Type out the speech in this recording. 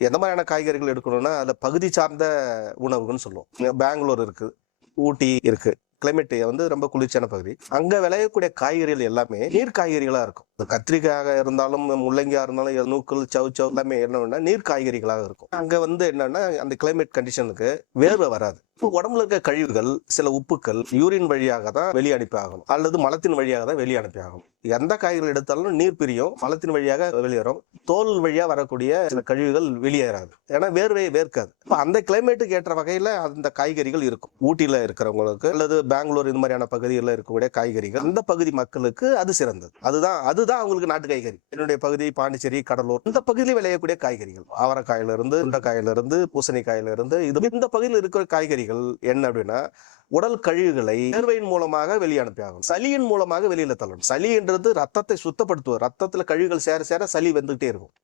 எந்த மாதிரியான காய்கறிகள் எடுக்கணும்னா அதில் பகுதி சார்ந்த உணவுகள்னு சொல்லுவோம். பெங்களூர் இருக்கு, ஊட்டி இருக்கு, கிளைமேட் வந்து ரொம்ப குளிர்ச்சியான பகுதி. அங்க விளையக்கூடிய காய்கறிகள் எல்லாமே நீர் காய்கறிகளா இருக்கும். கத்திரிக்காயாக இருந்தாலும், முள்ளங்கியா இருந்தாலும், நூக்கல், சவ் எல்லாமே என்னன்னா நீர் காய்கறிகளாக இருக்கும். அங்க வந்து என்னன்னா அந்த கிளைமேட் கண்டிஷனுக்கு வேர்வை வராது. உடம்புல இருக்க கழிவுகள், சில உப்புக்கள் யூரின் வழியாக தான் வெளியே அனுப்பி ஆகணும், அல்லது மலத்தின் வழியாக தான் வெளியே அனுப்பி ஆகணும். எந்த காய்கறிகள் எடுத்தாலும் நீர் பிரியும், மலத்தின் வழியாக வெளியேறும். தோல் வழியா வரக்கூடிய சில கழிவுகள் வெளியேறாது, ஏன்னா வேர்வையை வேர்க்காது. அந்த கிளைமேட்டுக்கு ஏற்ற வகையில அந்த காய்கறிகள் இருக்கும். ஊட்டியில இருக்கிறவங்களுக்கு அல்லது பெங்களூர் இந்த மாதிரியான பகுதிகளில் இருக்கக்கூடிய காய்கறிகள் அந்த பகுதி மக்களுக்கு அது சிறந்தது. அதுதான் அவங்களுக்கு நாட்டு காய்கறி. என்னுடைய பகுதி பாண்டிச்சேரி, கடலூர், இந்த பகுதியில் விளையக்கூடிய காய்கறிகள், அவரைக்காயில இருந்து, உண்டைக்காயில இருந்து, பூசணிக்காயில இருந்து, இந்த பகுதியில் இருக்கிற காய்கறிகள் என்ன அப்படின்னா உடல் கழிவுகளை வேர்வையின் மூலமாக வெளியே அனுப்பி ஆகும், சளியின் மூலமாக வெளியில தள்ளணும். சளி என்றது ரத்தத்தை சுத்தப்படுத்துவது. ரத்தத்துல கழிவுகள் சேர சேர சளி வந்துகிட்டே இருக்கும்.